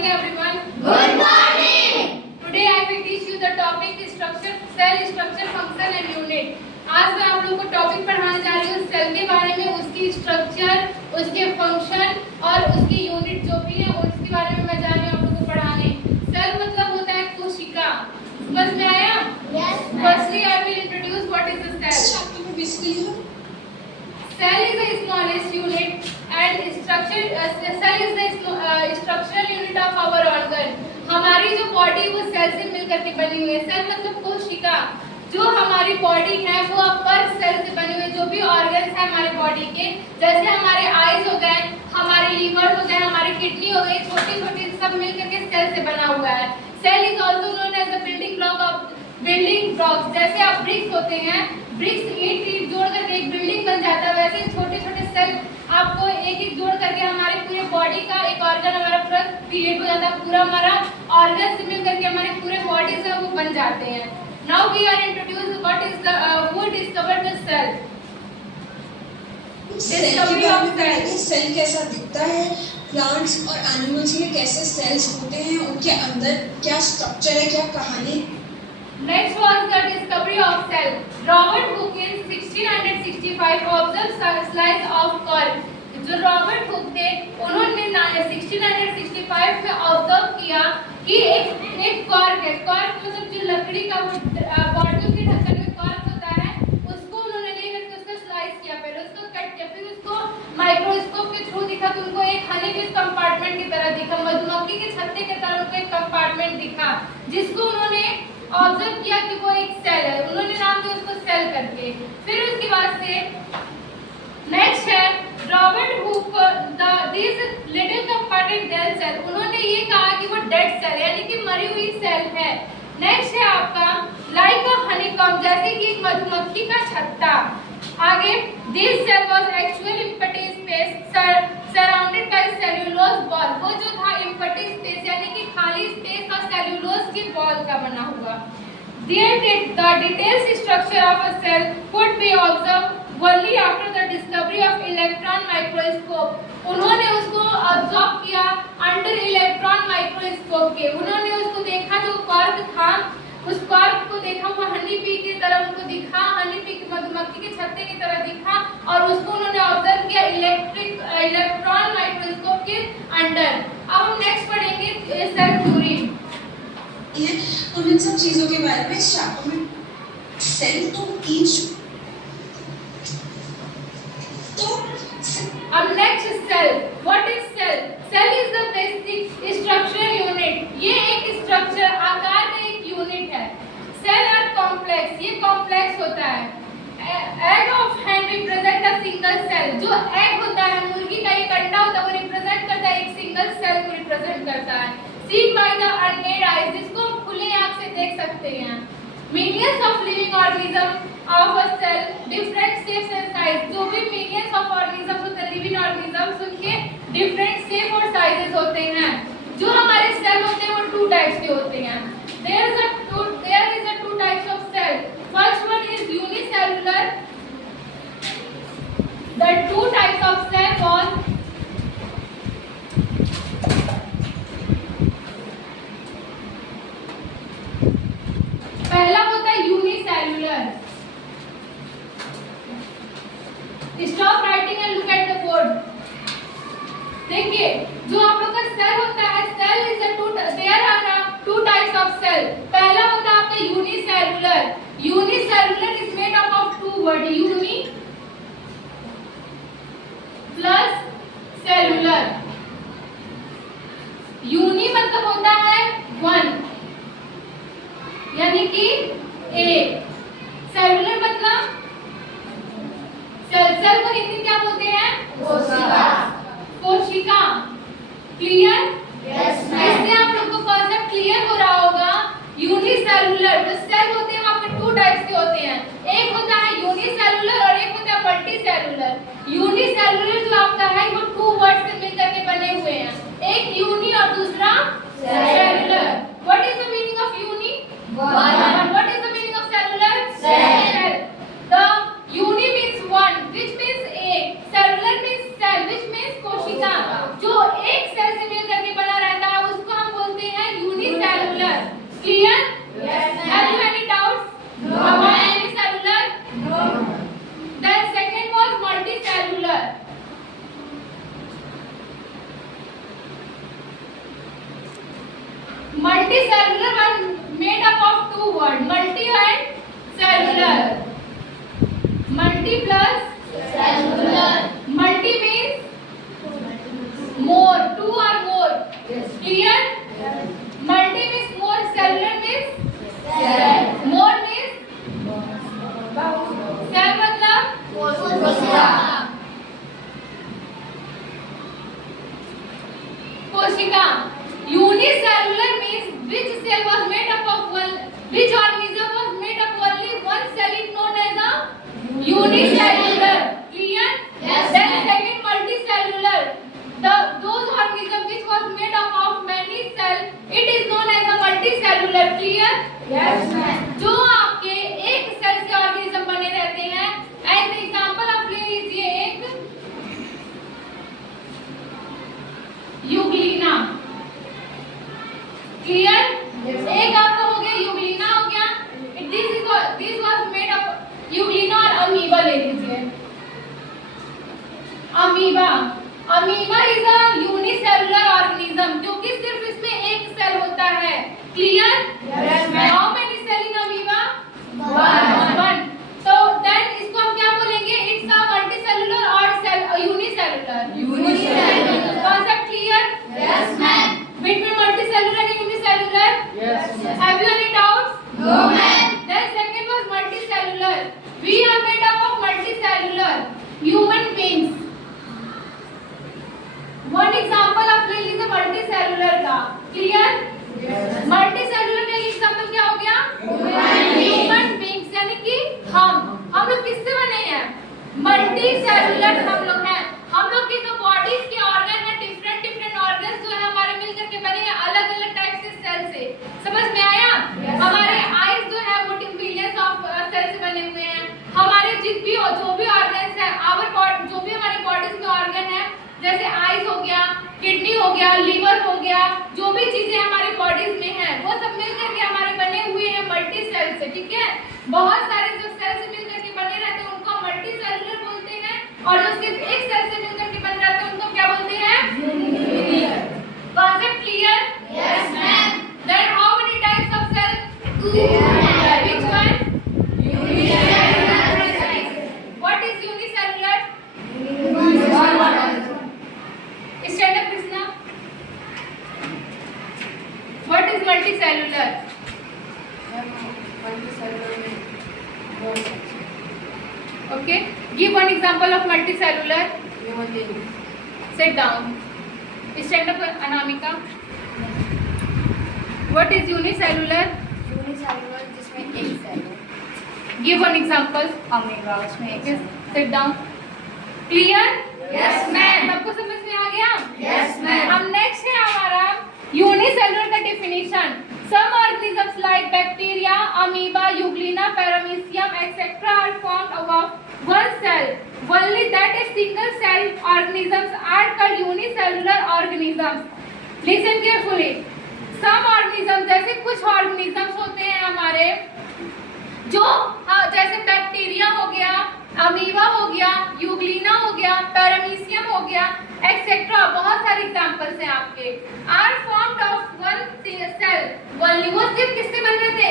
morning everyone. Good morning. Today I will teach you the topic structure, cell structure, function and unit. आज मैं आप लोगों को topic पढ़ाने जा रही हूँ सेल के बारे में, उसकी स्ट्रक्चर, उसके फंक्शन और उसकी यूनिट जो भी है उसके बारे में मैं जा रही हूँ आप लोगों को पढ़ाने। सेल मतलब होता है कोशिका। समझ में आया? Yes. Firstly I will introduce what is a cell. Cell is the smallest unit and structure. Cell is the structural unit of our organ. हमारी जो बॉडी वो सेल से मिलकर के बनी हुई है। सेल मतलब कोशिका। जो हमारी बॉडी है वो पर सेल से बनी हुई है। जो भी ऑर्गन्स है हमारे बॉडी के, जैसे हमारे आईज हो गए, हमारे लीवर हो गए, हमारी किडनी हो गई, छोटी छोटी सब मिलकर के सेल से बना हुआ है। Cell is also known as the building block of building blocks. जैसे आप ब्रिक्स होते हैं, ब्रिक्स ईंट जोड़ करके एक बिल्डिंग बन जाता है, वैसे छोटे छोटे सेल आपको एक एक जोड़ करके हमारे पूरे बॉडी का एक ऑर्गन हमारा पूरा क्रिएट हो जाता है। पूरा हमारा ऑर्गन से मिल करके हमारे पूरे बॉडी से वो बन जाते हैं। Now we are introduce what is the who discovered the cell. Discovery of cell. Cell कैसा दिखता है, प्लांट्स और एनिमल्स में कैसे सेल्स होते हैं, उनके अंदर क्या स्ट्रक्चर है, क्या कहानी। Next was the discovery of cell. Robert Hooke in 1665 observed slice of cork. जो रॉबर्ट हुक थे उन्होंने 1665 में ऑब्जर्व किया कि एक कॉर्क है। कॉर्क मतलब जो लकड़ी का बॉटल के ढक्कन में कॉर्क होता है, उसको उन्होंने लेकर के उसका स्लाइस किया, पहले उसको कट किया, फिर उसको माइक्रोस्कोप के थ्रू दिखा तो उनको एक हनी बीज कंपार्टमेंट की तरह दिखा, मधुमक्खी के छत्ते की तरह उनको एक कंपार्टमेंट दिखा, जिसको उन्होंने ऑब्जर्व किया कि वो एक सेल है। उन्होंने नाम दिया उसको सेल करके। फिर उसके बाद से नेक्स्ट है Robert Hooke this little compartment dead cell. उन्होंने ये कहा कि वो डेड सेल यानी कि मरी हुई सेल है। नेक्स्ट है आपका लाइक अ हनीकॉम्ब, जैसे कि एक मधुमक्खी का छत्ता। आगे this cell was actual empty space surrounded by cellulose ball. वो जो था एम्प्टी स्पेस यानी कि खाली स्पेस और सेल्यूलोज की बॉल का बना हुआ। The detailed structure of a cell could be observed only after the discovery of electron microscope. उन्होंने उसको ऑब्जर्व किया अंडर इलेक्ट्रॉन माइक्रोस्कोप के। उन्होंने उसको देखा जो कॉर्क था, उस कॉर्क को देखा, वो हनी बी की तरह उनको दिखा, हनी बी की मधुमक्खी के छत्ते की तरह दिखा, और उसको उन्होंने ऑब्जर्व किया इलेक्ट्रॉन माइक्रोस्कोप के अंडर। अब हम नेक्स्ट पढ़ेंगे सेल थ्योरी। हम इन सब चीजों के बारे में सेल तो अब next cell. What is cell? Cell is the basic structural unit. ये एक स्ट्रक्चर आकार का एक यूनिट है। सेल आर कॉम्प्लेक्स, ये कॉम्प्लेक्स होता है। Egg of hen represent a single cell. जो एग होता है, मुर्गी का एक अंडा होता है, वो रिप्रेजेंट करता है एक सिंगल सेल को रिप्रेजेंट करता है। Seen by the unmade eyes, जिसको हम खुले आँख से देख सकते हैं। Millions of living organisms of a cell, different shapes and size। जो भी millions of organisms होते हैं, living organisms, उनके different shape और sizes होते हैं। जो हमारे सेल होते हैं वो two types के होते हैं। There is a two types of cell. First one is unicellular. The two types of cell was पहला होता है unicellular. Stop writing and look at the board. देखिए जो आप लोग का सेल होता है, cell is there are two types of cell. पहला होता है आपका unicellular. Unicellular is made up of two word, uni plus cellular. Uni मतलब होता है वन यानी कि एक। सेलुलर मतलब सेल को हिंदी क्या बोलते हैं? कोशिका। कोशिका। क्लियर? Yes, ma'am. इससे आप लोग को कॉन्सेप्ट क्लियर हो रहा होगा। यूनिसेलुलर जो सेल होते हैं वहाँ पे टू टाइप्स के होते हैं। एक होता है यूनिसेलुलर और एक होता है मल्टीसेलुलर। यूनिसेलुलर जो आपका है वो टू वर्ड से मिलकर के बने हुए हैं, एक यूनि और दूसरा cellular. What is the meaning of uni? One. What is the meaning of cellular? Cell. The uni means one, which means एक. Cellular means cell, which means कोशिका। जो एक सेल से मिलकर के बना रहता है उसको Multicellular was made up of two words, multi and cellular. Multi plus cellular, multi means more, two or more. Clear? Multi means more, cellular means cell, more means cell मतलब कोशिका, कोशिका. Unicellular means which cell was made up of one, which organism was made up only one cell is known as a unicellular. Clear? Yes, Then ma'am. second multicellular. Those organisms which was made up of many cells, it is known as a multicellular. Clear? yes ma'am, जो आपके एक cell से organism बने रहते हैं, as example आप ले लीजिए एक यूग्लिना. क्लियर? एक आपका हो गया यूग्लिना हो गया. This was made up Euglena और अमीबा ले लीजिए. Amoeba is a unicellular organism क्योंकि सिर्फ इसमें एक सेल होता है. Clear? Yes, ma'am. How many cell in amoeba? One. One. So then इसको हम क्या बोलेंगे? It's a multicellular or unicellular. Unicellular. Concept clear? yes ma'am, Between multicellular and unicellular? yes ma'am, Have you any doubts? no ma'am, Then second was multicellular. We are made up of multicellular human beings. One example आप ले लीजिए multicellular का. Clear? Multicellular का example क्या हो गया? Human beings यानी कि हम लोग किससे बने हैं? मल्टीसेलुलर हम लोग हैं. हम लोग की जो बॉडीज के ऑर्गन है, डिफरेंट ऑर्गन्स जो है हमारे मिलकर के बने हैं अलग अलग टाइप के सेल से. समझ में आया? हमारे आईज जो है वो बिलियंस ऑफ सेल से बने हुए हैं. हमारे जो भी ऑर्गन्स है, जो भी हमारी बॉडीज में ऑर्गन है, जैसे आईज हो गया, किडनी हो गया, लीवर हो गया, जो भी चीजें हमारी बॉडीज में हैं वो सब मिलकर के हमारे बने हुए हैं मल्टी सेल से. ठीक है? बहुत सारे जो सेल से मिलकर के बने रहते हैं उनको मल्टी सेलुलर बोलते हैं, और जो सिर्फ एक सेल से मिलकर के बने रहते हैं उनको क्या बोलते हैं? Concept clear? yes ma'am, then how many types of cell? Which one? What is unicellular? Stand up, Krishna. What is multicellular? Okay. Give one example of multicellular. Sit down. Stand up, Anamika. What is unicellular? Unicellular जिसमें एक cell हो, Give one example. Amoeba उसमें एक Yes. Cell. Sit down. Clear? Yes, ma'am. सबको समझ में आ गया? Yes, ma'am. अब नेक्स्ट है हमारा यूनिसेलुलर का definition. Some organisms like bacteria, amoeba, euglena, paramecium, etc. are formed of one cell. Only that a single cell organisms are called unicellular organisms. Listen carefully. Some organisms जैसे कुछ organisms होते हैं हमारे जो जैसे बैक्टीरिया हो गया, अमीबा हो गया, यूग्लिना हो गया, पैरामीशियम हो गया, एक्सेट्रा. बहुत सारे एग्जांपल्स हैं आपके. Are formed of one cell. वो सिर्फ किससे बन रहे थे?